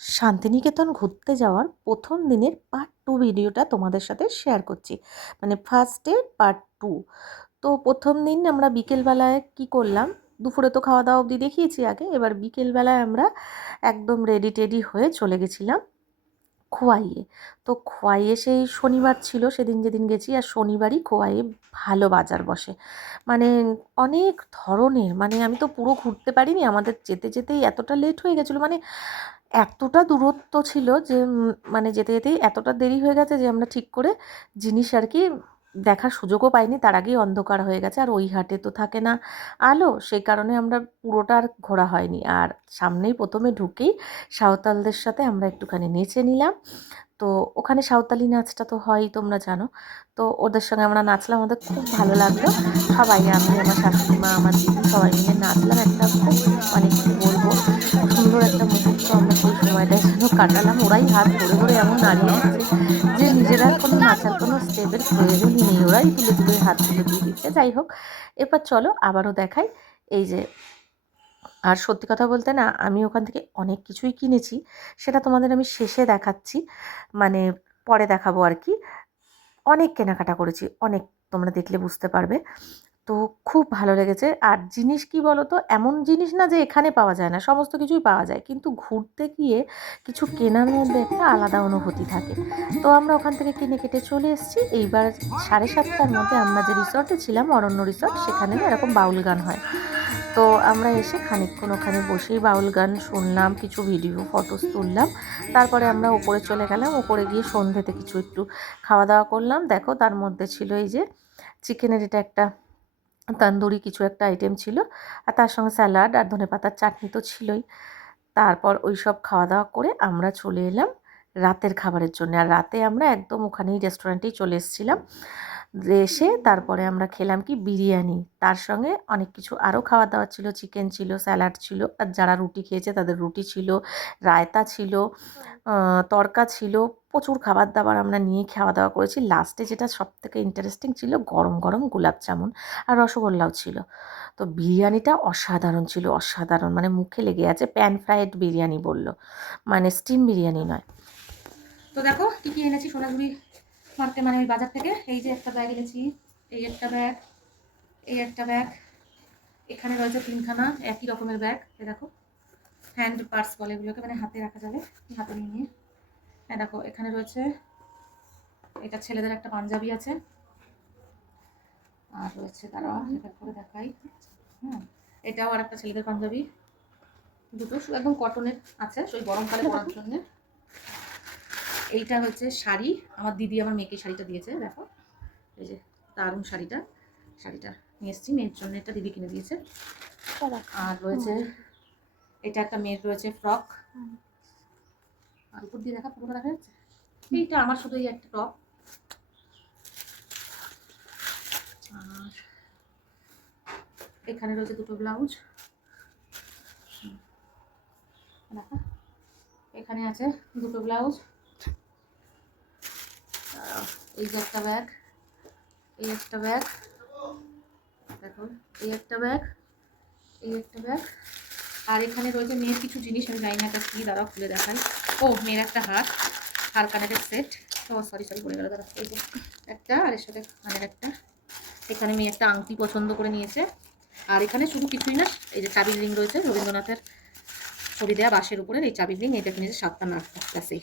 শান্তিনিকেতন ঘুরতে যাওয়ার প্রথম দিনের পার্ট টু ভিডিওটা তোমাদের সাথে শেয়ার করছি। মানে ফার্স্ট ডে পার্ট টু তো প্রথম দিন আমরা বিকেলবেলায় কি করলাম? দুপুরে তো খাওয়া দাওয়া অবধি দেখিয়েছি আগে। এবার বিকেলবেলায় আমরা একদম রেডি টেডি হয়ে চলে গেছিলাম। খোয়াইয়ে। তো খোয়াইয়ে সেই শনিবার ছিল, সেদিন যেদিন গেছি, আর শনিবারই খোয়াইয়ে ভালো বাজার বসে। মানে অনেক ধরনের মানে আমি তো পুরো ঘুরতে পারিনি, আমাদের যেতে যেতেই এতটা লেট হয়ে গেছিল। মানে এতটা দূরত্ব ছিল যে মানে যেতে যেতেই এতটা দেরি হয়ে গেছে যে আমরা ঠিক করে জিনিস আর কি দেখার সুযোগও পাইনি, তার আগেই অন্ধকার হয়ে গেছে, আর ওই হাটে তো থাকে না আলো, সেই কারণে আমরা পুরোটা আর ঘোরা হয়নি। আর সামনেই প্রথমে ঢুকেই সাঁওতালদের সাথে আমরা একটুখানি নেচে নিলাম। তো ওখানে সাঁওতালি নাচটা তো হয়ই তোমরা জানো। তো ওদের সঙ্গে আমরা নাচলাম আমাদের খুব ভালো লাগল। সবাই, আমি, আমার শাশুড়ি মা, আমার সবাই মিলে নাচলাম। একটা খুব মানে কি বলব সুন্দর একটা মুহূর্ত আমরা সেই সময়টা যেন কাটালাম। ওরাই হাত ধরে ধরে এমন দাঁড়িয়ে আছে যে নিজেরা কোনো নাচার কোনো স্টেপের প্রয়োজনই নেই। ওরাই তুলে তুলে হাত তুলে দিয়ে দিচ্ছে। যাই হোক এরপর চলো আবারও দেখাই। এই যে, আর সত্যি কথা বলতে না, আমি ওখান থেকে অনেক কিছুই কিনেছি। সেটা তোমাদের আমি শেষে দেখাচ্ছি। মানে পরে দেখাবো আর কি। অনেক কেনাকাটা করেছি, অনেক তোমরা দেখলে বুঝতে পারবে। তো খুব ভালো লেগেছে। আর জিনিস কি বলো তো এমন জিনিস না যে এখানে পাওয়া যায় না, সমস্ত কিছুই পাওয়া যায়। কিন্তু ঘুরতে গিয়ে কিছু কেনার মধ্যে একটা আলাদা অনুভূতি থাকে। তো আমরা ওখান থেকে কিনে কেটে চলে এসেছি। এইবার সাড়ে সাতটার মধ্যে আমরা যে রিসর্টে ছিলাম, অরণ্য রিসর্ট সেখানে এরকম বাউল গান হয়। তো আমরা এসে খানিকক্ষণ ওখানে বসেই বাউল গান শুনলাম, কিছু ভিডিও ফটোস তুললাম। তারপরে আমরা ওপরে চলে গেলাম। ওপরে গিয়ে সন্ধ্যেতে কিছু একটু খাওয়া দাওয়া করলাম। দেখো তার মধ্যে ছিল এই যে চিকেনের এটা একটা তন্দুরি কিছু একটা আইটেম ছিল, আর তার সঙ্গে স্যালাড আর ধনে পাতার চাটনি তো ছিলই। তারপর ওই সব খাওয়া দাওয়া করে আমরা চলে এলাম রাতের খাবারের জন্য। আর রাতে আমরা একদম ওখানেই রেস্টুরেন্টেই চলে এসেছিলাম। এসে তারপরে আমরা খেলাম কি বিরিয়ানি। তার সঙ্গে অনেক কিছু আরও খাওয়া দাওয়া ছিল চিকেন ছিল স্যালাড ছিল, আর যারা রুটি খেয়েছে তাদের রুটি ছিল, রায়তা ছিল তরকা ছিল প্রচুর খাবার দাবার আমরা নিয়ে খাওয়া দাওয়া করেছি। লাস্টে যেটা সব থেকে ইন্টারেস্টিং ছিল গরম গরম গোলাপ জামুন আর রসগোল্লাও ছিল। তো বিরিয়ানিটা অসাধারণ ছিল, অসাধারণ। মানে মুখে লেগে আছে প্যান ফ্রাইড বিরিয়ানি বলল। মানে স্টিম বিরিয়ানি নয়। তো দেখো কি কি এনেছি সোনাঝুরি মার্কেট মানে ওই বাজার থেকে? এই যে একটা ব্যাগ এনেছি, এই একটা ব্যাগ এই একটা ব্যাগ এখানে রয়েছে তিনখানা, একই রকমের ব্যাগ এ দেখো হ্যান্ড পার্স বলে এগুলোকে মানে হাতে রাখা যাবে, হাতে নিয়ে। দেখো এখানে রয়েছে এটা ছেলেদের একটা পাঞ্জাবি আছে। আর রয়েছে তারা এটা করে দেখাই। হুম এটাও আর একটা ছেলেদের পাঞ্জাবি। দুটো একদম কটনের আছে ওই গরমকালে পরার জন্য। এইটা হচ্ছে শাড়ি আমার দিদি আমার মেয়েকে শাড়িটা দিয়েছে দেখো। এই যে দারুণ শাড়িটা শাড়িটা নিয়ে এসেছি মেয়ের জন্য এটা দিদি কিনে দিয়েছে। আর রয়েছে এটা একটা মেয়ের রয়েছে ফ্রক আর উপর দিয়ে দেখা পুরোটা দেখা যাচ্ছে? এইটা আমার শুধু একটা টপ। আর এখানে রয়েছে দুটো ব্লাউজ। দেখা এখানে আছে দুটো ব্লাউজ। এই যে একটা ব্যাগ, এই একটা ব্যাগ। দেখো এই একটা ব্যাগ, এই একটা ব্যাগ। আর এখানে রয়েছে মেয়ের কিছু জিনিস, আমি জানি না কি, দাঁড়াও খুলে দেখাই। ও, মেয়ের একটা হার হার কানের সেট। ও সরি সরি বলে গেল দাঁড়া এই একটা, আর এর সাথে কানের একটা। এখানে মেয়ে একটা আংটি পছন্দ করে নিয়েছে। আর এখানে শুধু কিছুই না, এই যে চাবির রিং রয়েছে, রবীন্দ্রনাথের ছবি দেওয়া বাসের উপরে এই চাবির রিং, এটা কিনেছে সাতটা নাক এই